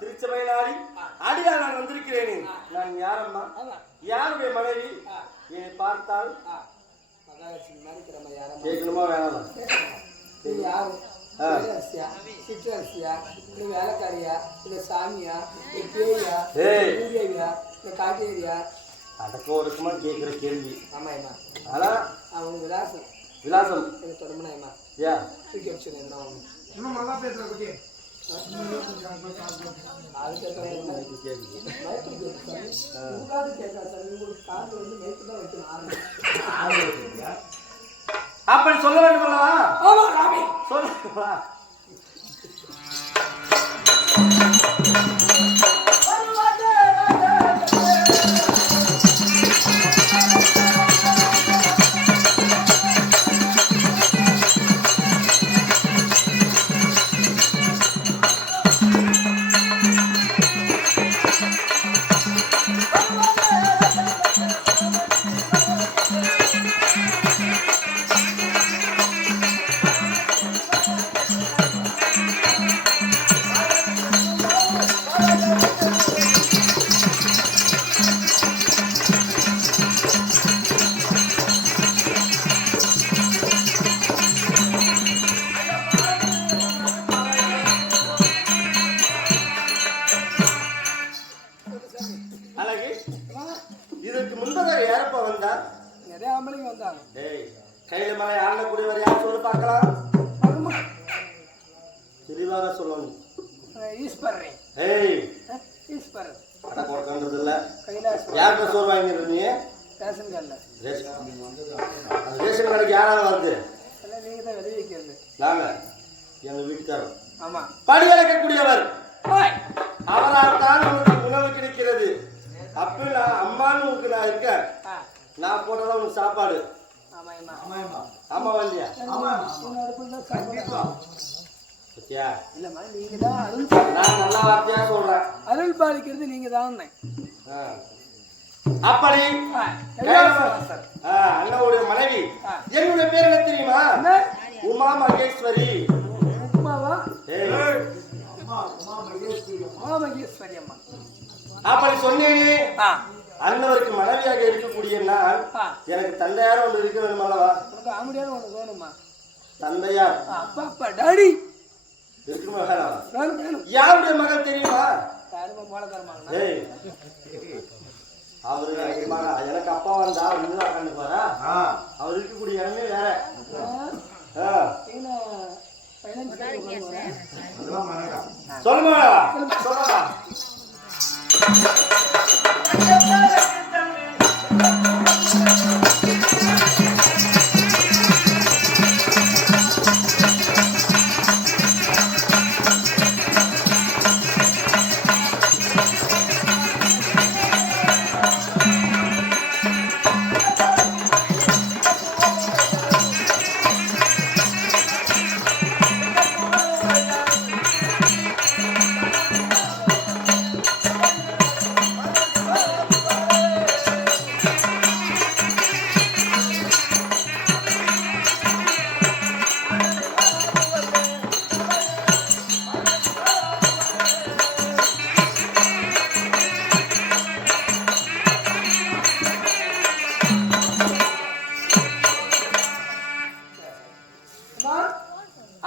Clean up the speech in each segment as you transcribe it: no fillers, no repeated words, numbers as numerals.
திருச்சபையினாடி அடியால் நான் வந்திருக்கிறேன். நான் யாரம்மா? யாருடைய மனைவி? என்னை பார்த்தால் கேட்கணுமா வேணாமா? சிற்றரசியா, இல்ல வேலைக்காரியா, இல்ல சாமியா, இல்ல பேயா, பூதேவியா, இல்ல காட்டேரியா? அடக்கம் ஒடுக்கமா கேட்கிற கேள்வி. ஆமாய்மா. ஆனா அவங்க விலாசம் விலாசம் எனக்கு தொடங்கினாய்மா. ஏன் தூக்கி வச்சு என்ன இன்னும் நல்லா பேசுற குட்டி அப்படி சொல்ல வேண்டும் அல்லவா? சொல்ல இதற்கு முன்பதாக யாரப்பா வந்தா? நிறைய ஆம்பளைங்க வந்தாங்க. கையில மலை ஆடக்கூடியவர் யார் சொல்லு பார்க்கலாம். தெளிவாக சொல்லணும். ஈஸ்வரன். ஈஸ்வரன். அட கொடுக்கறது இல்ல. யார்கிட்ட சோறு வாங்கிடுற நீ? ரேஷன் கார்டுல. ரேஷன் கார்டுக்கு யாராவது வருது? நீங்க தான் விதை வைக்கிறது. நாங்க எங்க வீட்டுக்காரர். ஆமா. படியளக்கக்கூடியவர். அவரால் தான் உங்களுக்கு உணவு கிடைக்கிறது. அப்ப நான் அம்மான்னு உங்களுக்கு நான் இருக்கேன். நான் போட்டதான் உனக்கு சாப்பாடு. ஆமா இல்லையா? பத்தியா? நான் நல்ல வார்த்தையா சொல்றேன். அருள் பாலிக்கிறது நீங்க தான். அப்படி அண்ணாவுடைய மனைவி என்னுடைய பேர் என்ன தெரியுமா? உமா மகேஸ்வரி. உமாவா? உமா மகேஸ்வரி அம்மா. அப்படி சொன்னேனே, அண்ணவருக்கு மனைவியாக இருக்கக்கூடிய நான் எனக்கு தந்தையார் ஒன்று இருக்க வேணும் அல்லவா? ஆம்படியார் ஒன்று வேணுமா? தந்தையார் அப்பா அப்பா டாடி இருக்குமா? வேணும். யாருடைய மகள் தெரியுமா? அவரு எனக்கு அப்பா வந்தா கண்டு பாரா. அவர் இருக்கக்கூடிய இடமே வேற. சொல்லுமா சொல்லலாம்.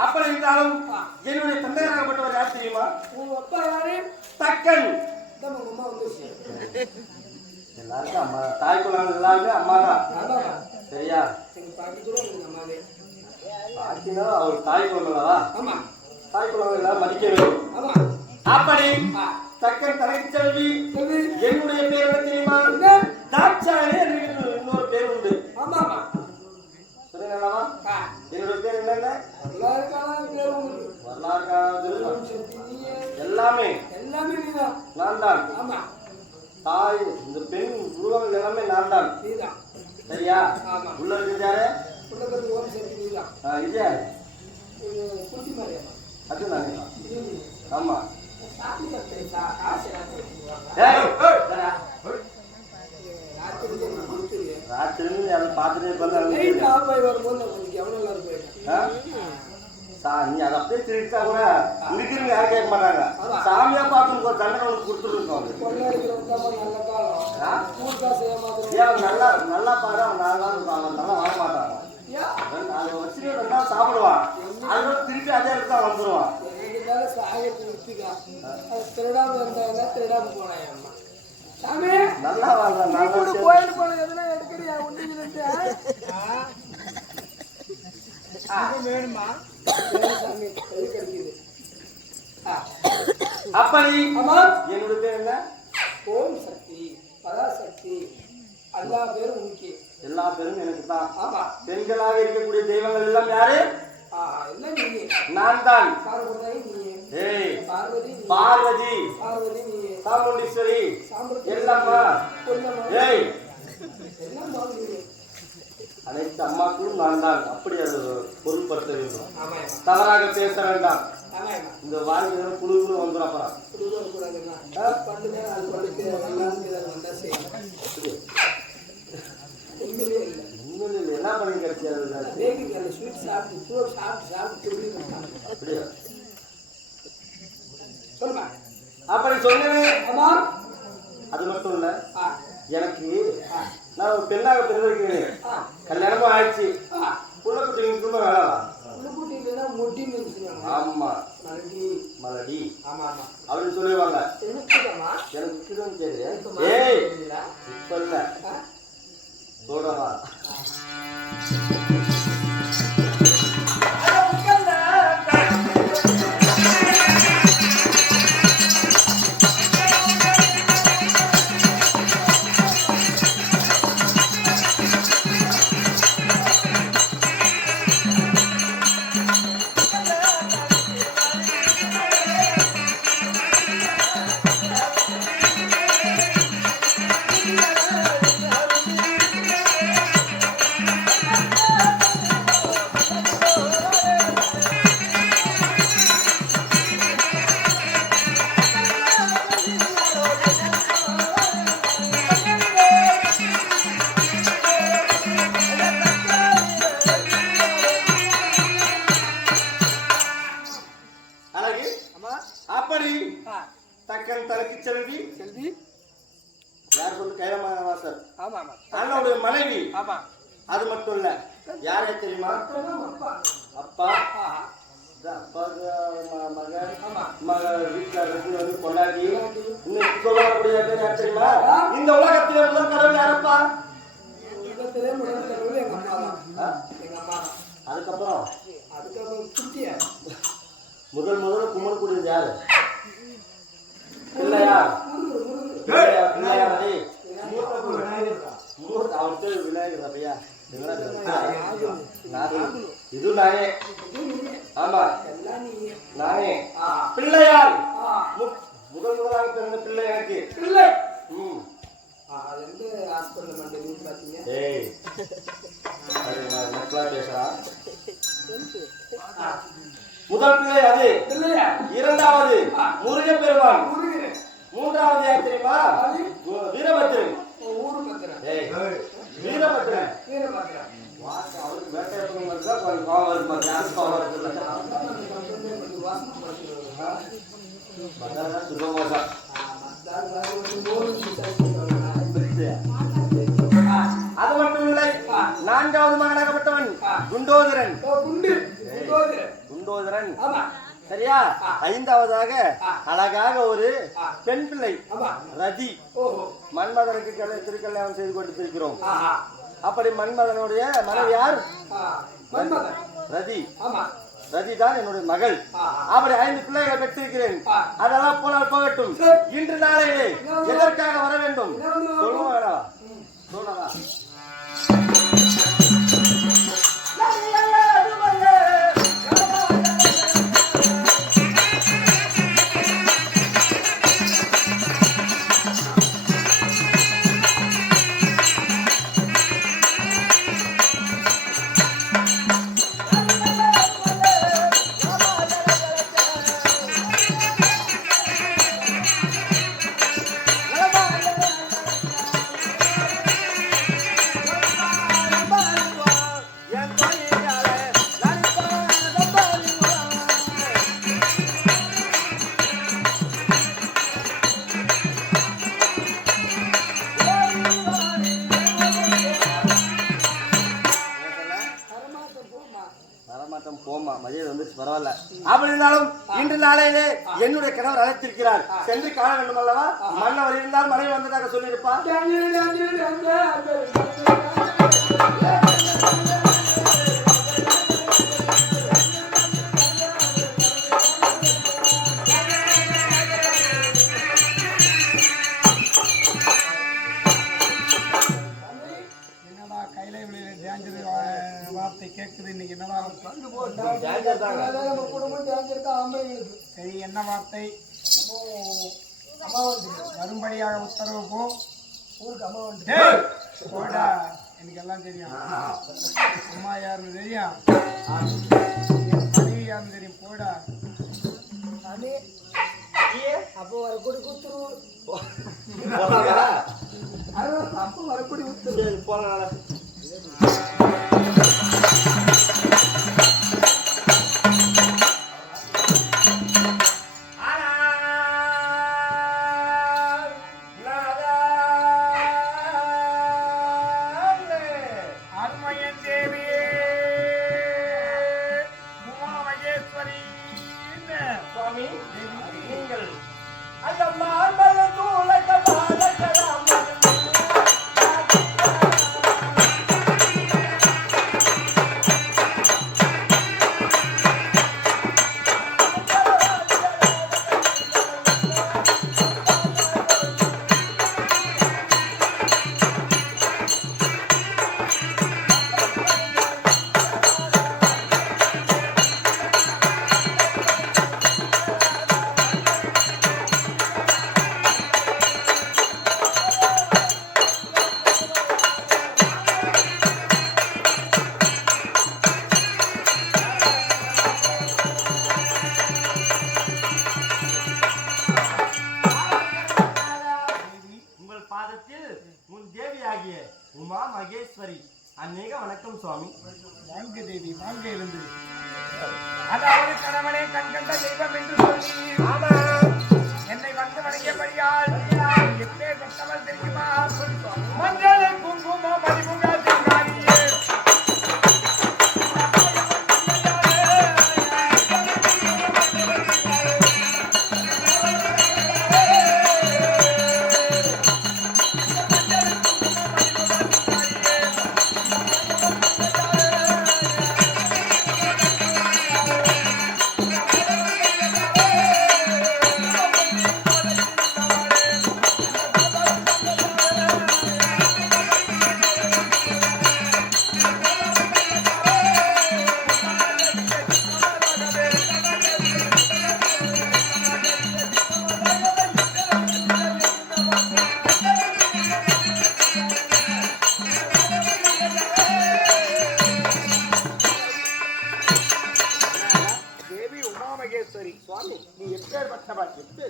அப்படி இருந்தாலும் என்னுடைய தந்தையாகப்பட்டவர் யார் தெரியுமா? தக்கன். எல்லாருக்கும் அம்மா, தாய் குலம் எல்லாருமே அம்மா தான். சரியா? பாக்கினா அவர் தாய் குலம் தாய் குலம் எல்லாம் மதிக்க வேண்டும். அப்படி தக்கன் தலைக்கு செல்வி என்னுடைய பேர் என்ன தெரியுமா? தாட்சாயணி என்று இன்னொரு பேர் உண்டு. என்னுடைய பேர் என்னென்ன? எல்லாமே நான் தான். தாய் இந்த பெண் உருவங்கள் எல்லாமே நான் தான். சரியா? உள்ள இருக்கிறாரு இது யாரு? அதுதான். ஆமா. ராத்திரி பார்த்துட்டே நீ அதை அப்படியே திருட்டா கூட இருக்கிறவங்க யாரும் கேட்க மாட்டாங்க. சாமியா பார்த்து ஒரு தண்டனை ஒன்று கொடுத்துருக்கோம். நல்லா நல்லா பாரு, அவன் நல்லா இருப்பான், அவன் நல்லா வாழ மாட்டான். அதை வச்சுட்டு ரெண்டா சாப்பிடுவான், அதோட திருப்பி அதே இடத்துல வந்துடுவான். நல்லா வாழ்றான். கோயில் போன எதுனா எடுக்கிறியா வேணுமா? அப்படி என்னுடைய பேர் என்ன? ஓம் சக்தி, பராசக்தி, எல்லா பேரும் உனக்கு. எல்லா பேரும் எனக்கு தான். ஆமா, பெண்களாக இருக்கக்கூடிய தெய்வங்கள் எல்லாம் யாரு? நான் தான். பார்வதி, சாமுண்டீஸ்வரி, எல்லம்மா, அனைத்து அம்மாக்களும் நான் தான். அப்படி அது பொருள்படுத்த வேண்டும். தவறாக பேச வேண்டாம். இந்த வாழ்க்கை குழு குழு வந்துடும். அப்புறம் என்ன பண்ணி கிடைச்சாரு? அப்படி சொன்னேன். அது மட்டும் இல்ல, எனக்கு நான் ஒரு பெண்ணாக பிறந்திருக்கிறேன். கல்யாணமும் ஆயிடுச்சு. புள்ள குட்டிங்களுக்கு வேணாம். ஆமா, மலடி அப்படின்னு சொல்லுவாங்க. எனக்கு கிடும் தெரியும். ஏய், இப்ப இல்ல, சொல்றவா தக்கன் தலைக்கு செல்வி. செல்வி யார் சொல்லு? கைலமாசர். ஆமா ஆமா, அண்ணனுடைய மனைவி. ஆமா, அது மட்டும் இல்ல, யாரே தெரியுமா? அப்பா, அப்பாவுக்கு மகன் வீட்டுல வந்து கொண்டாடி இன்னைக்கு சொல்லக்கூடிய யார் தெரியுமா? இந்த உலகத்திலே முதல் கடவுள் யாரப்பா? அதுக்கப்புறம் முதல் முதல்ல கும்பிடக்கூடியது யாரு? பிள்ளையா? விநாயகர் அப்பையா? இது நானே. ஆமா, நானே பிள்ளையார். முதல் முதலாக பிறந்த பிள்ளை எனக்கு. பிள்ளை முதல் பிள்ளை அது. இரண்டாவது முருகன் பெருமான். மூன்றாவது யார் தெரியுமா? வீரபத்ரன். வீரபத்ரன் அவருக்கு வேட்டையாடுறவங்களுக்கு கொஞ்சம் கோவம் வருமா? யாருக்கு கோவம் வருது? சுகமோசம். அது மட்டும் இல்லை, நான்காவது மகனாகப்பட்டவன் குண்டோதரன். குண்டோதரன் சரியா? ஐந்தாவதாக அழகாக ஒரு பெண் பிள்ளை ரதி. மன்மதனுக்கு திருக்கல்யாணம் செய்து கொடுத்திருக்கிறோம். அப்படி மன்மதனுடைய மனைவி யார்? ரதி. ரதி தான் என்னுடைய மகள். அப்படி 5 பிள்ளைகளை பெற்றிருக்கிறேன். அதெல்லாம் போனால் போகட்டும். இன்று நாளையிலே எதற்காக வர வேண்டும் சொல்லுவாடா? சொல்லவா? பரவாயில்ல. அப்படி இருந்தாலும் இன்று நாளையிலே என்னுடைய கணவர் அழைத்திருக்கிறார், சென்று காண வேண்டும் அல்லவா? மன்னவர் இருந்தால் மனைவி வந்ததாக சொல்லியிருப்பார். வார்த்தை கேட்குது இன்னைக்கு. என்னடா சரி, என்ன வார்த்தை? வரும்படியாக உத்தரவு போ. போடா, எனக்கு எல்லாம் தெரியும். அம்மா யாருன்னு தெரியும், மனைவி யாருன்னு தெரியும். போடா. அப்போ வரக்கூடிய குத்துரு அப்போ வரக்கூடிய குத்துரு போல உமா மகேஸ்வரி அநேக வணக்கம் சுவாமி. வாழ்க தேவி, வாழ்க இருந்து. அதாவது கணவனே கண்கண்ட தெய்வம் என்று சொல்லி என்னை வந்து வணங்கியபடியால் எப்பே பெற்றவள் தெரியுமா? மஞ்சள் குங்குமம் மதிமுக சிங்காரியே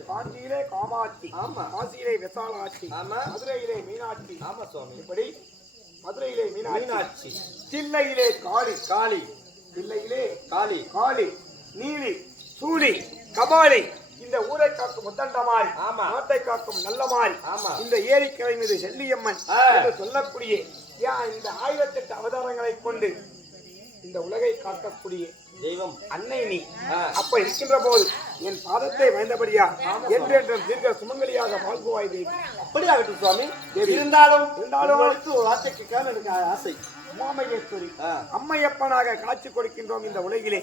காஞ்சியிலே காமாட்சி, காசியிலே விசாலாட்சி, மதுரையிலே மீனாட்சி. இப்படி மதுரையிலே மீனாட்சி, தில்லையிலே காளி, காளி தில்லையிலே காளி, காளி நீலி சூலி கபாலி. இந்த ஊரை காக்கும் முத்தண்டமாய், நாட்டை காக்கும் நல்லமாய், இந்த ஏரிக்கரை மீது செல்லியம்மன் என்று சொல்லக்கூடிய இந்த 1008 அவதாரங்களை கொண்டு இந்த உலகை காக்கக்கூடிய தெய்வம் அன்னை நீ. அப்ப இருக்கின்ற போது என் பாதத்தை வைந்தபடியா என்றென்றும் தீர்க்க சுமங்கலியாக வாழ்வாய் தேவி. அப்படியாகட்டும் சுவாமி. இருந்தாலும் ஒரு வார்த்தை கேட்க எனக்கு ஆசை. உமாமகேஸ்வரி அம்மையப்பனாக காட்சி கொடுக்கின்றோம் இந்த உலகிலே.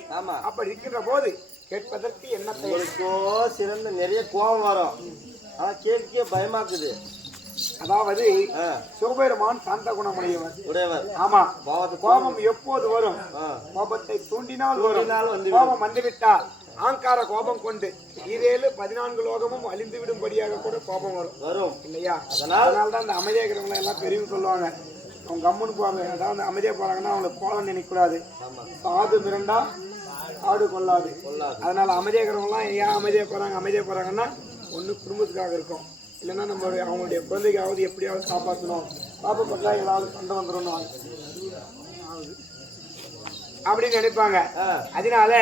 அப்படி இருக்கின்ற போது கேட்பதற்கு என்ன இருக்கோ சிறந்த நிறைய கோபம் வரும், ஆனா கேட்க பயமாக்குது. அதாவது சிவபெருமான் சாந்த குணமுடையவர் உடையவர். ஆமா, கோபம் எப்போது வரும்? கோபத்தை தூண்டினால் வரும். கோபம் வந்துவிட்டால் ஆங்கார கோபம் கொண்டு 14 லோகமும் அழிந்து விடும்படியாக கூட கோபம் வரும் இல்லையா? அதனால்தான் அந்த அமைதியா இருக்கிறவங்க எல்லாம் பெரியவங்க சொல்லுவாங்க, அவங்க கம்முன்னு போவாங்க. அதாவது அமைதியா போறாங்கன்னா அவங்களுக்கு கோலம் நினைக்கூடாது. சாது மிரண்டா ஆடு கொள்ளாது. அதனால அமைதியா இருக்கிறவங்க எல்லாம் ஏன் அமைதியா போறாங்கன்னா ஒண்ணு குடும்பத்துக்காக இருக்கும், இல்லைன்னா நம்ம அவங்களுடைய குழந்தைக்காவது எப்படியாவது காப்பாற்றணும், காப்பாற்றா ஏதாவது சண்டை வந்துடணும் அப்படின்னு நினைப்பாங்க. அதனால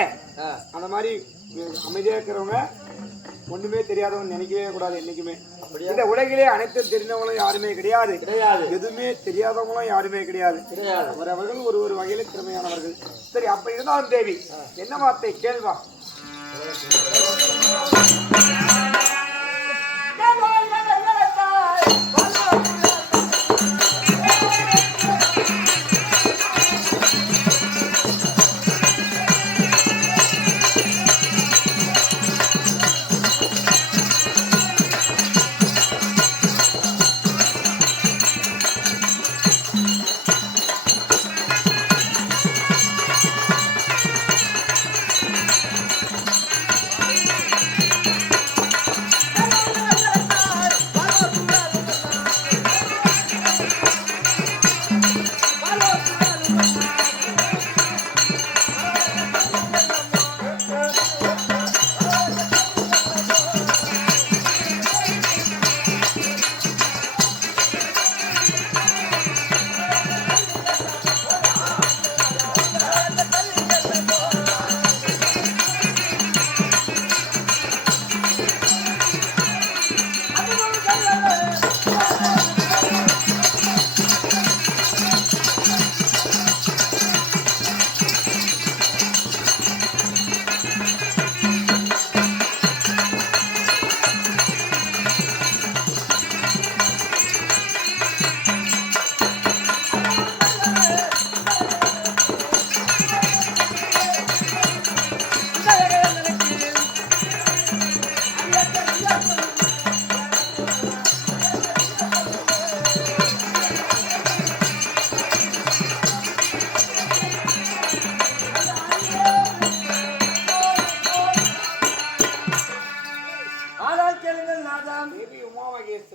அந்த மாதிரி அமைதியா இருக்கிறவங்க ஒண்ணுமே தெரியாதவன் நினைக்கவே கூடாது என்னைக்குமே. இந்த உலகிலே அனைத்தும் தெரிந்தவங்களும் யாருமே கிடையாது. எதுவுமே தெரியாதவங்களும் யாருமே கிடையாது. அவரவர்கள் ஒரு வகையில திறமையானவர்கள். சரி, அப்ப இருந்தாலும் தேவி என்ன வார்த்தை கேள்வா?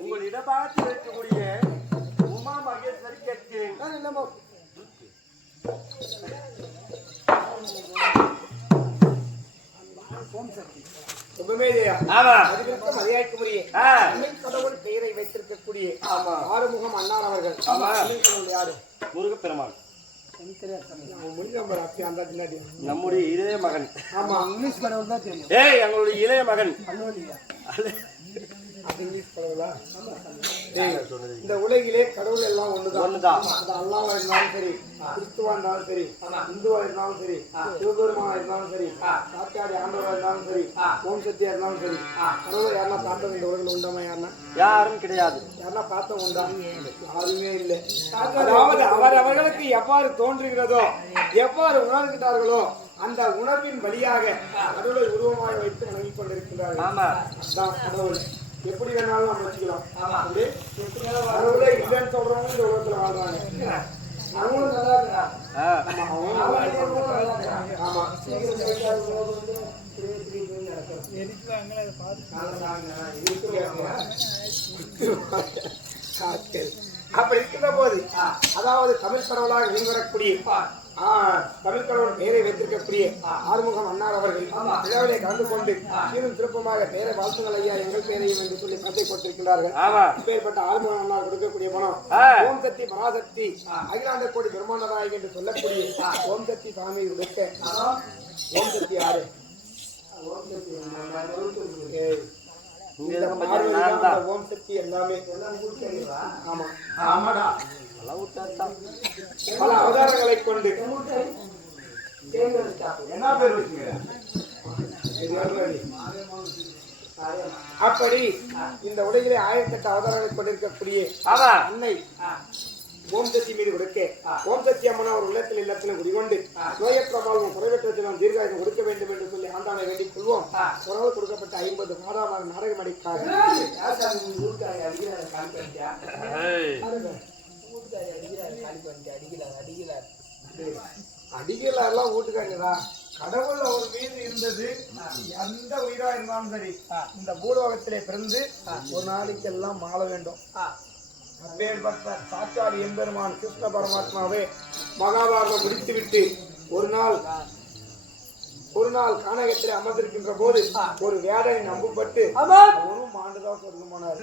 உங்கள் இடபாகத்தில் இருக்கக்கூடிய உமா மகேஸ்வரி கேட்கிறேன். கடவுள் பெயரை வைத்திருக்கக்கூடிய ஆறுமுகம் அண்ணார் அவர்கள் யாரு? முருகப்பெருமான் நம்முடைய இளைய மகன். ஆமா, இங்கிலீஷ் கடவுள் தான் தெரியும். எங்களுடைய இளைய மகன். இந்த உலகிலே கடவுள் எல்லாம் ஒண்ணுதான். அல்லாஹ் இருந்தாலும் சரி, கிறிஸ்துவா இருந்தாலும் சரி, இந்துவா இருந்தாலும் சரி, சிவபெருமானா இருந்தாலும் சரி, சாத்தியாடி ஆண்டவரா இருந்தாலும் சரி, ஓம் சக்தியா இருந்தாலும் சரி, கடவுள் யாருன்னா பார்த்தவங்க இந்த உலகில் உண்டாமா? யாரும் கிடையாது. யாருன்னா பார்த்தவங்க உண்டா? யாருமே இல்லை. அதாவது அவர்களுக்கு எவ்வாறு தோன்றுகிறதோ, எவ்வாறு உணர்கிறார்களோ அந்த உணர்வின் வழியாக கடவுளை உருவமாக வைத்து வணங்கிக் கொண்டிருக்கிறார்கள். கடவுள் எப்படி வேணாலும் நம்ம வச்சுக்கலாம். கடவுளே இல்லைன்னு சொல்றவங்க இந்த உலகத்துல வாழ்றாங்க. அவங்களும் நல்லா இருக்கிறாங்க. அப்படி இருக்கின்ற போது, அதாவது தமிழ் கடவுளாக வெளிவரக்கூடிய தமிழ் கடவுள் பெயரை வைத்திருக்கக்கூடிய ஆறுமுகம் அண்ணார் அவர்கள் விழாவிலே கலந்து கொண்டு சீரும் சிறப்புமாக பெயரை வாழ்த்துங்கள் ஐயா, எங்கள் பெயரையும் என்று சொல்லி கதை கொடுத்திருக்கிறார்கள். இப்பேற்பட்ட ஆறுமுகம் அண்ணார் கொடுக்கக்கூடிய பணம் ஓம் சக்தி பராசக்தி அகிலாண்ட கோடி பிரம்மாண்ட நாயகி என்று சொல்லக்கூடிய ஓம் சக்தி சாமி இருக்க. ஓம் சக்தி யாரு? ஓம் சக்தி எல்லாமே பல அவதாரங்களை கொண்டு என்ன பேர் வச்சுக்கிறேன். அப்படி இந்த உலகிலே 1008 அவதாரங்களை கொண்டிருக்கக்கூடிய அன்னை ஓம் சக்தி மீது கொடுக்க, ஓம் சக்தி அம்மன் அவர் உள்ளத்தில் இல்லத்தில் குடிகொண்டு நோயற்ற வாழ்வும் குறைவற்ற செல்வம் தீர்காயுதம் கொடுக்க வேண்டும் என்று சொல்லி ஆண்டானை வேண்டிக் கொள்வோம். உறவு கொடுக்கப்பட்ட 50 மாதாவாக நாடகம் அடிக்காக அடிகளாரெல்லாம் வீட்டுக்காங்கதா. கடவுள் அவர் மீது இருந்தது எந்த உயிரா இருந்தாலும் சரி, இந்த பூலோகத்திலே பிறந்து ஒரு நாளைக்கு எல்லாம் வாழ வேண்டும். அப்பேற்பட்ட சாட்சாடி எம்பெருமான் கிருஷ்ண பரமாத்மாவே மகாபாரதம் முடித்துவிட்டு ஒரு நாள் கானகத்திலே அமர்ந்திருக்கின்ற போது ஒரு வேடனை நம்பப்பட்டு அவரும் ஆண்டுதான் சொர்க்கம் போனார்.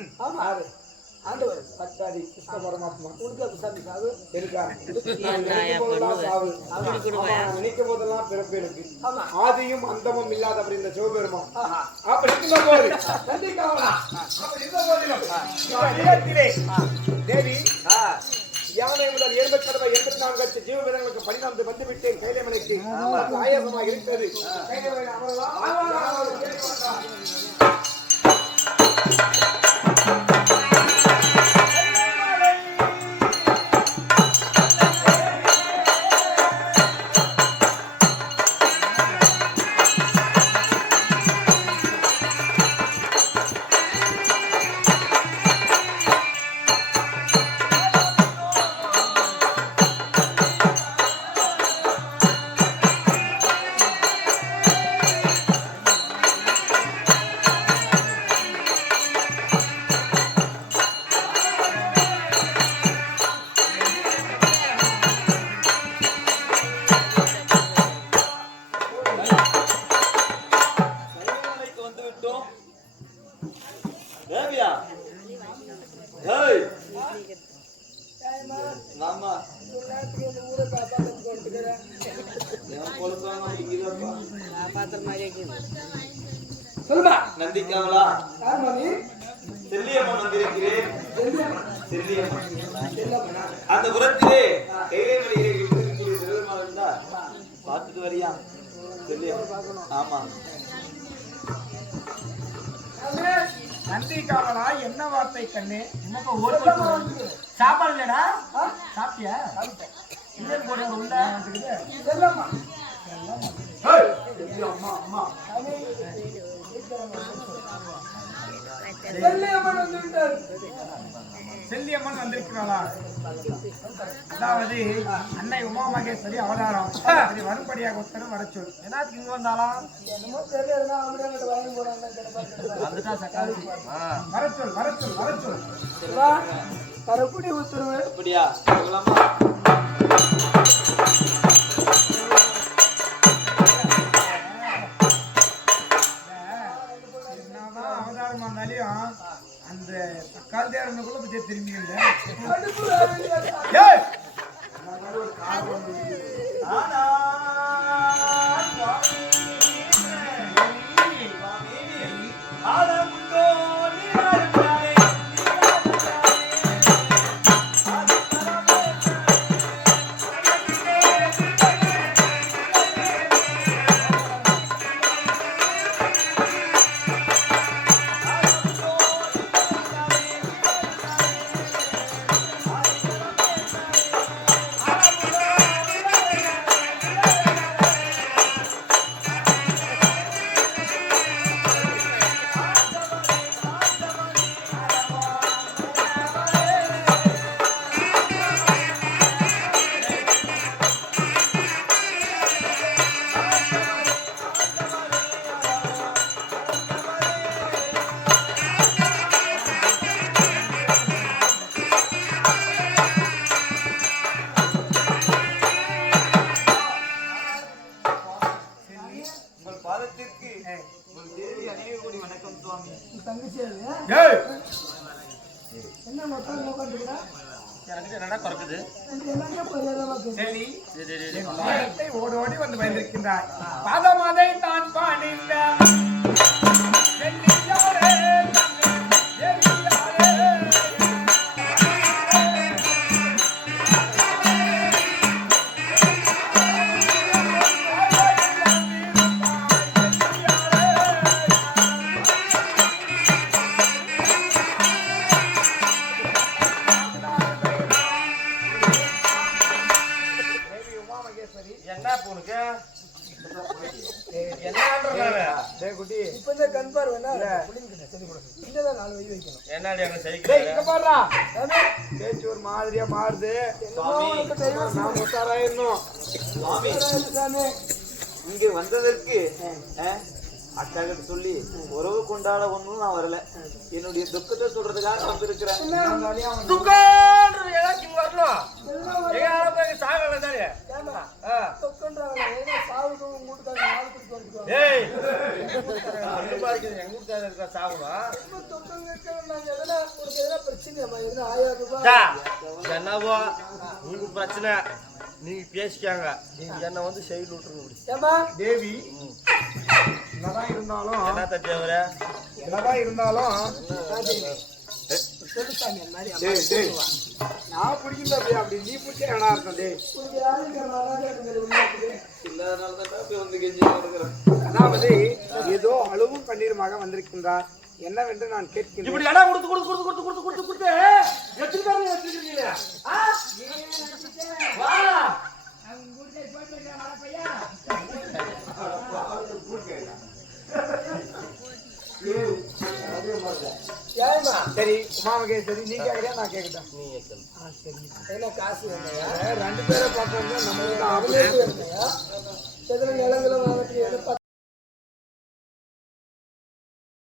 ஆண்டவர் பட்டாடி கிருஷ்ண பரமாத்மா உனக்கு சாமி சாவு இருக்கா நான் நினைக்கும் போதெல்லாம் சாவு நான் நினைக்கும் போதெல்லாம் பிறப்பு எனக்கு ஆமா ஆதியும் அந்தமும் இல்லாத அப்படி இந்த சிவபெருமான் அப்படி இருந்த போது கண்டிக்காவலாம் அப்படி இருந்த போதிலும் இடத்திலே தேவி யானை முதல் 84 லட்சம் ஜீவவிதங்களுக்கு பணிநாந்து வந்து விட்டேன் கைலைமலைக்கு ஆயாசமாக இருக்கிறது கைலைமலை அமரலாம் தேவியா ஹேய் மாமா ஊரை காப்பாத்துக்கு வந்துக்கிறேன் நான் பொழுதுறாங்க இங்கப்பா காப்பாத்துற மாதிரி இருக்குது. சொல்லுமா நந்திக்காவலா யார் மாமி செல்லியம்மன் வந்திருக்கிறேன் செல்லியம்மன் செல்லம்மா அந்த புறத்திலே கைலைமலையிலே இருக்கக்கூடிய சிவபெருமான் இருந்தா பார்த்துட்டு வரியா செல்லியம்மன் ஆமா நந்தி காவலா என்ன வார்த்தை கண்ணு சாப்பாடு இல்லடா சாப்பிட்டியா இந்தியன் போட உள்ள செல்லம்மா அம்மா அம்மா செல்லம்மா வந்து விட்டார் செல்லியம்மன் வந்திருக்கிறாளா அதாவது அன்னை உமா மகேஸ்வரி அவதாரம் சரி வரும்படியாக ஒருத்தரும் வர சொல் என்னத்துக்கு இங்க வந்தாளா என்னமோ தெரியல அப்படியே அங்கிட்டு வாங்கி போறாங்க வந்துட்டா சக்காரி வர சொல் வர சொல் வர சொல் தரக்கூடிய உத்தரவு அப்படியா சொல்லலாமா என்னதான் அவதாரமா இருந்தாலையும் அந்த தக்காளி தேரனுக்குள்ள பத்தி திரும்பி இல்லை என்ன மக்கள் நோக்கிக்கிறா ஓடி ஓடி வந்து பயந்திருக்கின்றாய் பாதமாதை தான் பாடிந்த ஒரு மாதிரியா மாறுது இங்க வந்ததற்கு அக்கா கிட்ட சொல்லி உறவு கொண்டாட ஒண்ணும் நான் வரல என்னுடைய துக்கத்தை சொல்றதுக்காக வந்திருக்கிறேன் பிரச்சனை என்னவோ உங்க பிரச்சனை நீங்க பேசிக்காங்க என்ன வந்து சைடு விட்டுருங்க ஏமா தேவி என்னதான் இருந்தாலும் என்னத்த தேவர என்னதான் இருந்தாலும் சொல்லுசாமி அந்த மாதிரி டேய் டேய் நான் பிடிக்கின்ற அப்படி நீ பிடிச்ச வேணா இருக்கும் டேய் உங்களுக்கு யாரும் அதாவது ஏதோ அழுவும் கண்ணீருமாக வந்திருக்கின்றார் என்னவென்று நான் கேட்கின்றேன் இப்படி இடம் கொடுத்து எடுத்துக்கிட்டாங்க வா ஏமா சரி உமாமகேஸ்வரி நீ கேட்கறியா நான் கேட்கட்டேன் என்ன காசு வேணையா ரெண்டு பேரை பார்க்கறது நம்ம எத்தனை நிலங்கள்